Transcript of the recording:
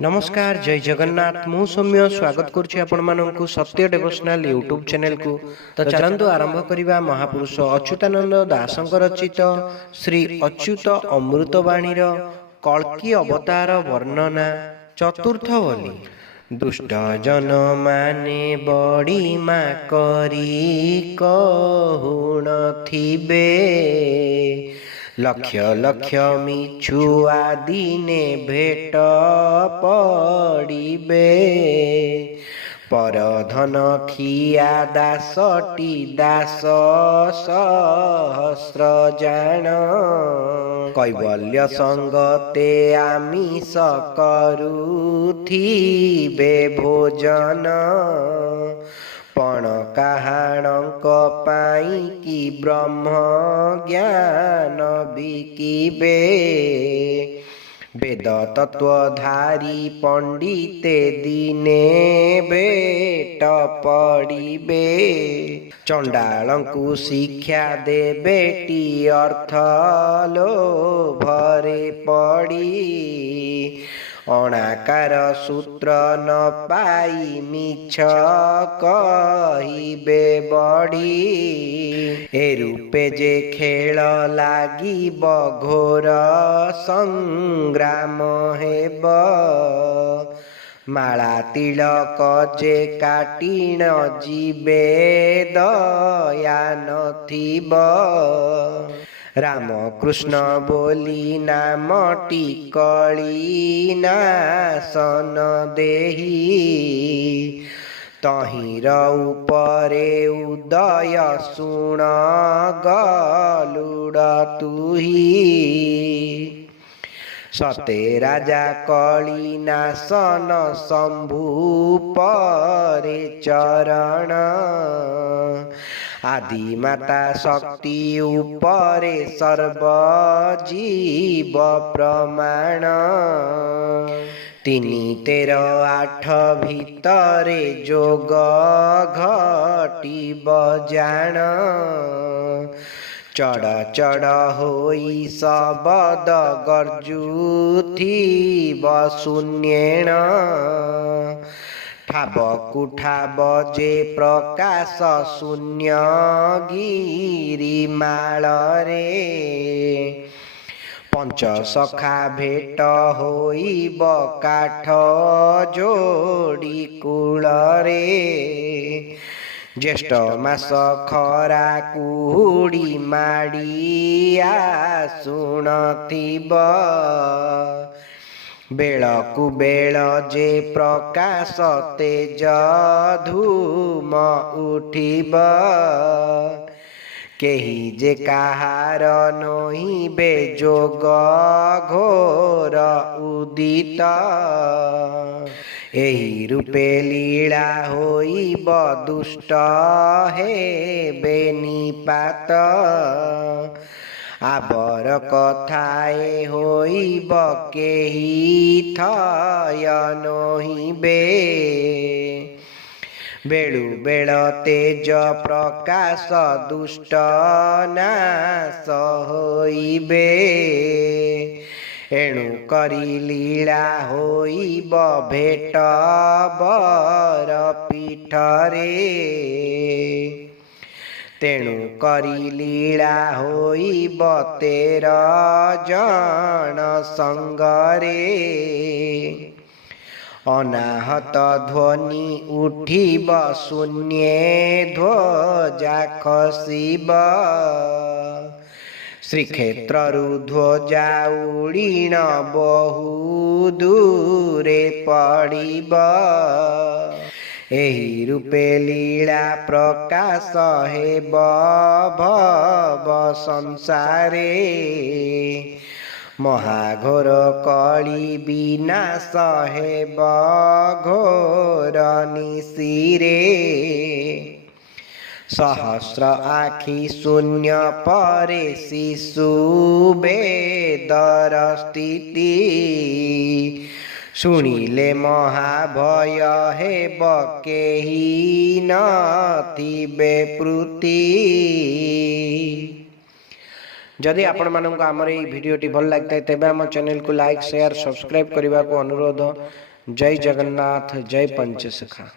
नमस्कार जय जगन्नाथ मु सौम्य स्वागत करुछि आपण माननकु सत्य डिवोशनल यूट्यूब चैनल को। तो चलंतु आरंभ करिबा महापुरुष अच्युतानंद दासंक रचित श्री अच्युत अमृतवाणीर कल्की अवतार वर्णना चतुर्थ बोली। दुष्ट जन माने बड़ी मा करी कहूण थिबे लक्ष लक्ष मिछुआ दिने भेट पड़िबे पर धन खिया दासटी दास सहस्र जान कैवल्य संगते आमिष करुथिबे भोजन पण काहाणक पाई कि ब्रह्म ज्ञान बिकिबे वेद तत्वधारी पंडिते दिने भेट पड़िबे चंडालंकु शिक्षा देबेटी अर्थ लोभरे पड़ी अणाकार सूत्र न पाई मिछ कहिबे बड़ी ए रूपे जे खेल लागिब घोर संग्राम हेब माला तिलक जे काटिण जीवे दया नथिब राम कृष्ण बोली नामटी कली नासन देही तहिर उपरे उदय सुण गलुड़ तुही सते राजा कली नासन शंभु परे चरण आदि माता शक्ति उपरे सर्व जीव प्रमाण तिनी 13 भितरे जोग घटी बजाण चढ़ चढ़ होई शबद गर्जुथी शून्येण ठाब कुठाब जे प्रकाश शून्य गिरी मालरे पंच सखा भेट होइब काठ जोड़ी कूलरे ज्येष्ठ मास खरा कुहुड़ी माड़ी आसुणथिब बेलकु बेल जे प्रकाश तेज धूम उठिब केही जे काहार नहिबे जोग घोर उदित एही रूपे लीला होइब दुष्ट हेबे निपात आबर कथाए होइब केही थय नहिबे बेलु बेल तेज प्रकाश दुष्ट नाश होइबे एणु करी लीला होइब भेट बर पीठरे तेणु करी लीला होइब 13 जन संगरे अनाहत ध्वनि उठिब शून्ये ध्वजा खसिब श्रीक्षेत्रु ध्वजा उड़ीण बहु दूरे पड़िब एही रूपे लीला प्रकाश हेब भव संसारे महाघोर कली विनाश हेब घोर निशिरे सहस्र आखि शून्य परे शिशु वेदर स्थिति शुणिले महाभय हेब केही नथिबे पृथि जदि आपण मानक आमर ये भिडियोटी भल लगता है तेबे आम चैनल को लाइक शेयर सब्सक्राइब करने को अनुरोध। જય જગન્નાથ, જય પંચસખા।